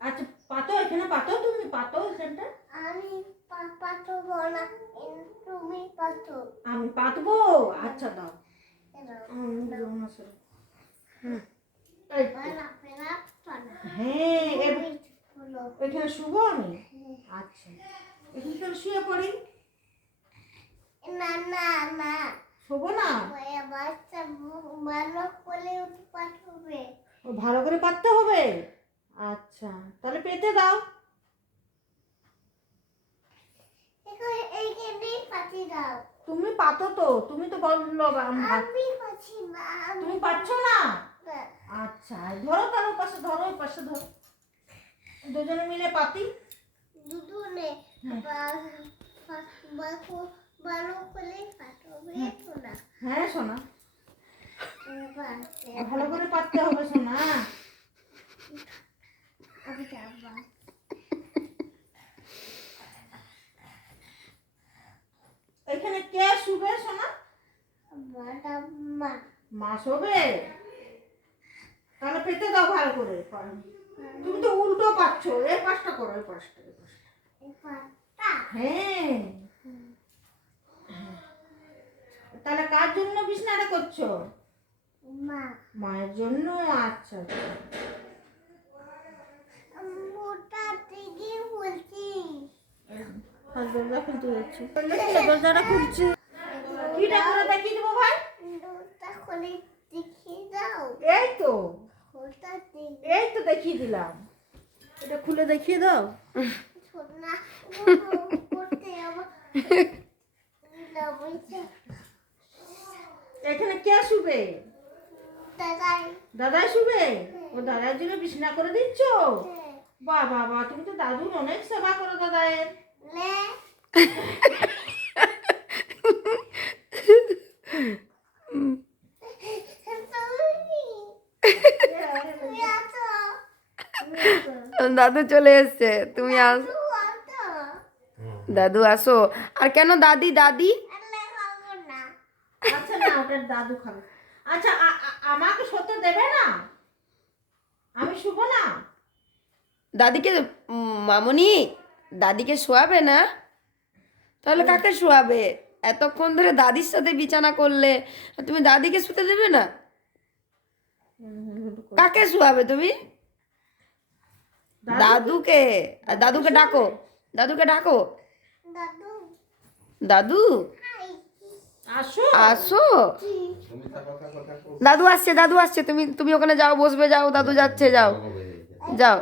আচ্ছা পাতো এখানে পাতো তুমি পাতো এখানটা? আমি পাতবো? না তুমি পাতো আমি পাতবো আচ্ছা দাও। হ্যাঁ। এখানে শুভ আমি? আচ্ছা। এখানে তো শুয়ে পড়ি। না না না। শুভ না? ভালো ও ভালো করে পাততে হবে? আচ্ছা তাহলে পেতে দাও। তুমি পাতো তো তুমি তো বলল তুমি পাচ্ছ না। আচ্ছা ধরো তার ওই পাশে ধরো ওই পাশে ধরো। দুজনে মিলে পাতি। দুজনে হ্যাঁ। ভালো করে পাঠবে হ্যাঁ। সোনা বাচ্চা ভালো করে পাততে হবে সোনা। এখানে কে শুবে সোনা? মা শোবে? তাহলে পেতে দাও ভালো করে তুমি তো উল্টো পাচ্ছ এই পাশটা করো এই পাশটা এই হ্যাঁ। তাহলে কার জন্য বিছনাটা করছ? মায়ের জন্য আচ্ছা আচ্ছা। দরজা খুলতে যাচ্ছি দরজাটা খুলছি। দেখিয়ে দেবো ভাই? দেখিয়ে দাও। এই তো। এই তো দেখিয়ে দিলাম। এটা খুলে দেখিয়ে দাও। এখানে কে শুবে দাদাই। দাদা শুবে? ও দাদার জন্য বিছনা করে দিচ্ছ? বাহ বাহ বাহ তুমি তো দাদুর অনেক সেবা করো দাদায়ের। লে। দাদু চলে এসছে তুমি আস। দাদু আসো। আর কেন দাদি দাদি? না। আচ্ছা না ওটার দাদু খাবে। আচ্ছা আমাকে সত্যি দেবে না? আমি শুভ না? দাদিকে মামনি দাদিকে শোয়াবে না? তাহলে কাকে শোয়াবে? এতক্ষণ ধরে দাদির সাথে বিছানা করলে তুমি দাদিকে শুতে দেবে না? কাকে শোয়াবে তুমি? দাদুকে। আর দাদুকে ডাকো। দাদুকে ডাকো। দাদু? আসো। দাদু আসছে দাদু আসছে তুমি তুমি ওখানে যাও বসবে যাও দাদু যাচ্ছে যাও। যাও।